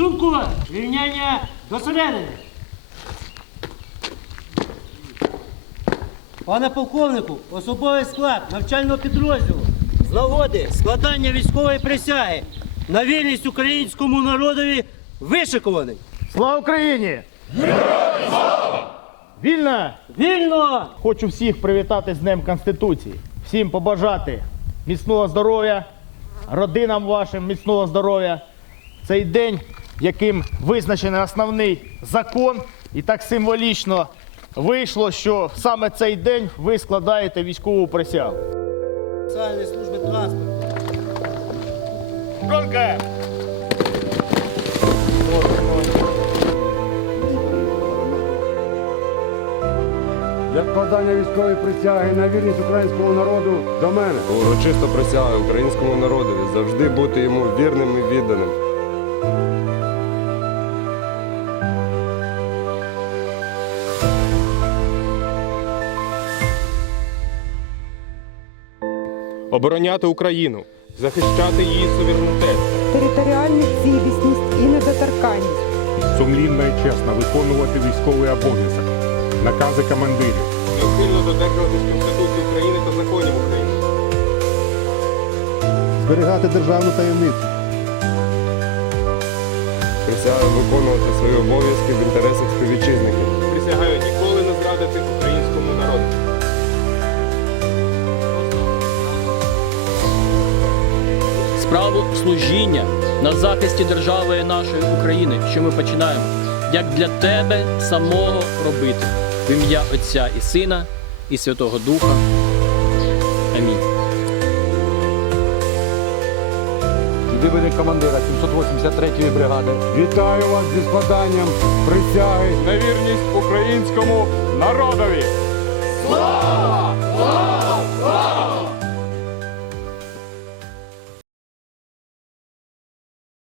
Струнку! Рівняння до середини. Пане полковнику, особовий склад навчального підрозділу з нагоди складання військової присяги на вірність українському народові вишикуваний. Слава Україні! Вільна! Вільно! Хочу всіх привітати з Днем Конституції. Всім побажати міцного здоров'я, родинам вашим міцного здоров'я. Цей день, яким визначений основний закон, і так символічно вийшло, що саме цей день ви складаєте військову присягу. Соціальної служби транспорту. Гонка! для складання військової присяги на вірність українському народу до мене. Урочисто присягаю українському народові завжди бути йому вірним і відданим. Обороняти Україну, захищати її суверенітет, територіальну цілісність і недоторканність, сумлінно і чесно виконувати військовий обов'язок, накази командирів, неухильно додержуватись Конституції України та законів України, Зберігати державну таємницю. Присягаю виконувати свої обов'язки в інтересах співвітчизників. присягаю ніколи не зрадити українському народу. Справу служіння на захисті держави нашої України, що ми починаємо, як для тебе самого робити в ім'я Отця і Сина і Святого Духа. Амінь. Імені командира 783-ї бригади. Вітаю вас зі складанням присяги на вірність українському народові.